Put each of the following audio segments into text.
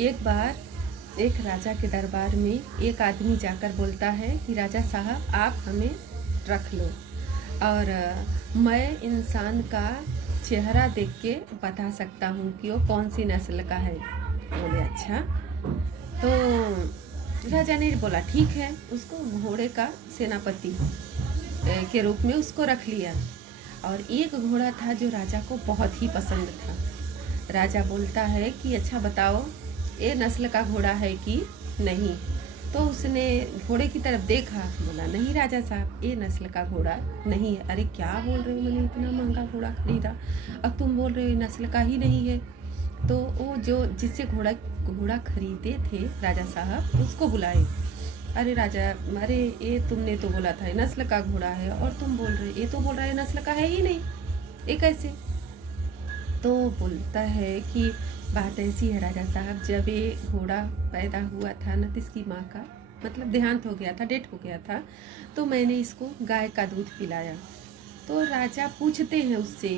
एक बार एक राजा के दरबार में एक आदमी जाकर बोलता है कि राजा साहब आप हमें रख लो और मैं इंसान का चेहरा देख के बता सकता हूँ कि वो कौन सी नस्ल का है। बोले अच्छा। तो राजा ने बोला ठीक है, उसको घोड़े का सेनापति के रूप में उसको रख लिया। और एक घोड़ा था जो राजा को बहुत ही पसंद था। राजा बोलता है कि अच्छा बताओ ये नस्ल का घोड़ा है कि नहीं। तो उसने घोड़े की तरफ देखा, बोला नहीं राजा साहब ये नस्ल का घोड़ा नहीं है। अरे क्या बोल रहे हो, मैंने इतना महंगा घोड़ा खरीदा अब तुम बोल रहे हो ये नस्ल का ही नहीं है। तो वो जो जिससे घोड़ा खरीदे थे राजा साहब उसको बुलाए। अरे राजा, अरे ये तुमने तो बोला था ये नस्ल का घोड़ा है और तुम बोल रहे ये तो बोल रहा है नस्ल का है ही नहीं, ये कैसे। तो बोलता है कि बात ऐसी है राजा साहब, जब ये घोड़ा पैदा हुआ था ना तो इसकी माँ का मतलब देहांत हो गया था, डेथ हो गया था। तो मैंने इसको गाय का दूध पिलाया। तो राजा पूछते हैं उससे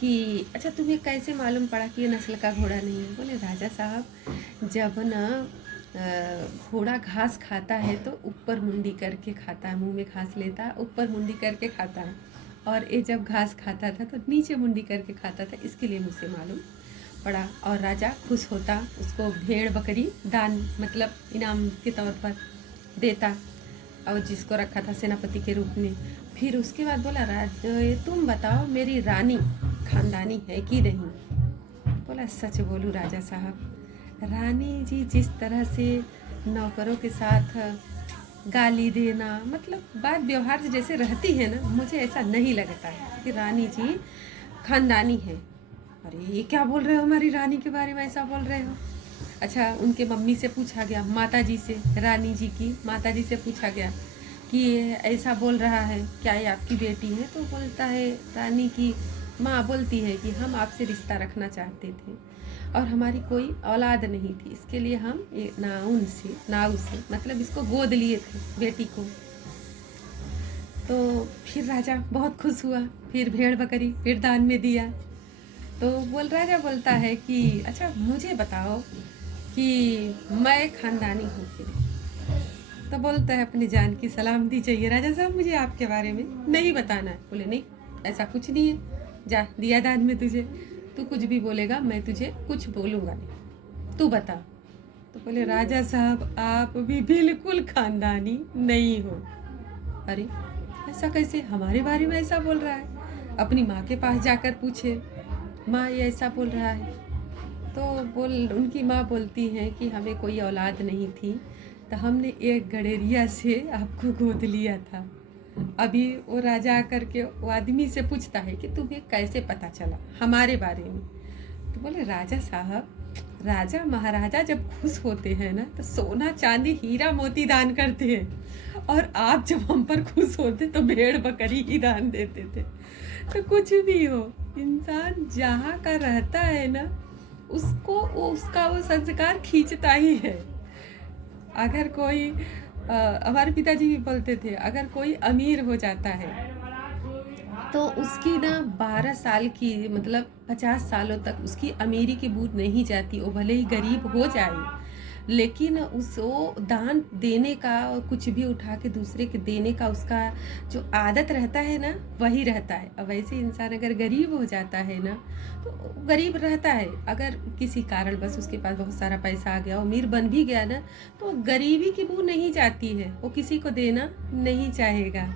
कि अच्छा तुम्हें कैसे मालूम पड़ा कि ये नस्ल का घोड़ा नहीं है। बोले राजा साहब जब ना घोड़ा घास खाता है तो ऊपर मुंडी करके खाता है, मुंह में घास लेता है ऊपर मुंडी करके खाता है, और ये जब घास खाता था तो नीचे मुंडी करके खाता था, इसके लिए मुझे मालूम पड़ा। और राजा खुश होता, उसको भेड़ बकरी दान मतलब इनाम के तौर पर देता, और जिसको रखा था सेनापति के रूप में। फिर उसके बाद बोला तुम बताओ मेरी रानी खानदानी है कि नहीं। बोला सच बोलूं राजा साहब, रानी जी जिस तरह से नौकरों के साथ गाली देना मतलब बात व्यवहार से जैसे रहती है ना, मुझे ऐसा नहीं लगता है कि रानी जी खानदानी है। अरे ये क्या बोल रहे हो, हमारी रानी के बारे में ऐसा बोल रहे हो। अच्छा, उनके मम्मी से पूछा गया, माता जी से, रानी जी की माता जी से पूछा गया कि ये ऐसा बोल रहा है, क्या ये आपकी बेटी है। तो बोलता है, रानी की माँ बोलती है कि हम आपसे रिश्ता रखना चाहते थे और हमारी कोई औलाद नहीं थी, इसके लिए हम ये नाऊ से मतलब इसको गोद लिए थे बेटी को। तो फिर राजा बहुत खुश हुआ, फिर भेड़ बकरी फिर दान में दिया। तो राजा बोलता है कि अच्छा मुझे बताओ कि मैं खानदानी हूँ कि नहीं। तो बोलता है अपनी जान की सलामती चाहिए राजा साहब, मुझे आपके बारे में नहीं बताना है। बोले नहीं ऐसा कुछ नहीं है, जा दिया दान में तुझे, तू कुछ भी बोलेगा मैं तुझे कुछ बोलूँगा नहीं, तू बता। तो बोले राजा साहब आप भी बिल्कुल खानदानी नहीं हो। अरे ऐसा कैसे, हमारे बारे में ऐसा बोल रहा है। अपनी माँ के पास जाकर पूछे, माँ ये ऐसा बोल रहा है। तो उनकी माँ बोलती हैं कि हमें कोई औलाद नहीं थी तो हमने एक गडेरिया से आपको गोद लिया था। अभी वो राजा आकर के वो आदमी से पूछता है कि तुम्हें कैसे पता चला हमारे बारे में। तो बोले राजा साहब, राजा महाराजा जब खुश होते हैं ना तो सोना चांदी हीरा मोती दान करते हैं, और आप जब हम पर खुश होते तो भेड़ बकरी ही दान देते थे। तो कुछ भी हो, इंसान जहाँ का रहता है ना उसको उसका वो संस्कार खींचता ही है। अगर कोई हमारे पिताजी भी बोलते थे, अगर कोई अमीर हो जाता है तो उसकी ना 12 साल की मतलब 50 सालों तक उसकी अमीरी की बूँद नहीं जाती, वो भले ही गरीब हो जाए लेकिन उसको दान देने का और कुछ भी उठा के दूसरे के देने का उसका जो आदत रहता है ना वही रहता है। अब वैसे इंसान अगर गरीब हो जाता है ना तो गरीब रहता है, अगर किसी कारण बस उसके पास बहुत सारा पैसा आ गया, अमीर बन भी गया ना तो गरीबी की बू नहीं जाती है, वो किसी को देना नहीं चाहेगा।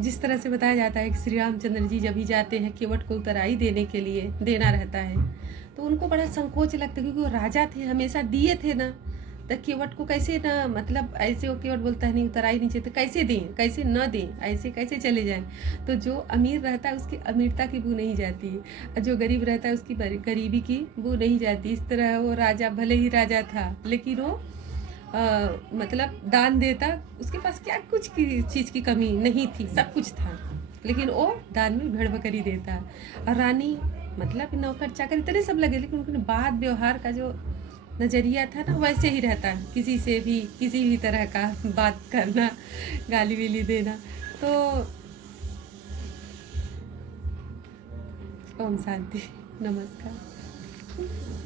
जिस तरह से बताया जाता है कि श्री रामचंद्र जी जब भी जाते हैं केवट को उतराई देने के लिए, देना रहता है तो उनको बड़ा संकोच लगता है क्योंकि वो राजा थे, हमेशा दिए थे ना, तो केवट को कैसे ना मतलब ऐसे वो केवट बोलता है नहीं उतराई नीचे, तो कैसे दें कैसे न दें, ऐसे कैसे चले जाएं। तो जो अमीर रहता है उसकी अमीरता की बू नहीं जाती, जो गरीब रहता है उसकी गरीबी की बू नहीं जाती। इस तरह वो राजा भले ही राजा था लेकिन वो मतलब दान देता, उसके पास क्या कुछ की चीज़ की कमी नहीं थी, सब कुछ था, लेकिन वो दान में भेड़ बकरी देता। और रानी मतलब नौकर चाकर इतने सब लगे लेकिन उनके बात व्यवहार का जो नज़रिया था ना वैसे ही रहता, किसी से भी किसी भी तरह का बात करना, गाली विली देना। तो ओम शांति, नमस्कार।